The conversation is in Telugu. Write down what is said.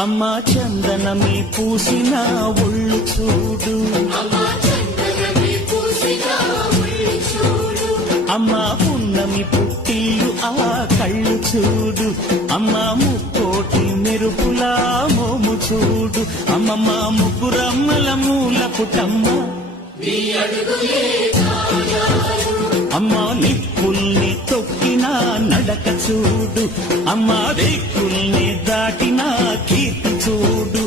అమ్మా చందనమి పూసిన ఒళ్ళు చూడు, అమ్మా పున్నమి పుట్టిల్లు ఆ కళ్ళు చూడు, అమ్మా ముక్కోటి మెరుపులా మోము చూడు, అమ్మమ్మ ముగ్గురమ్మల మూల పుటమ్మ అమ్మా నిప్పుల్ని తొక్కిన నడక చూడు, అమ్మా దిక్కుల్ని దాటిన కీర్తి చూడు.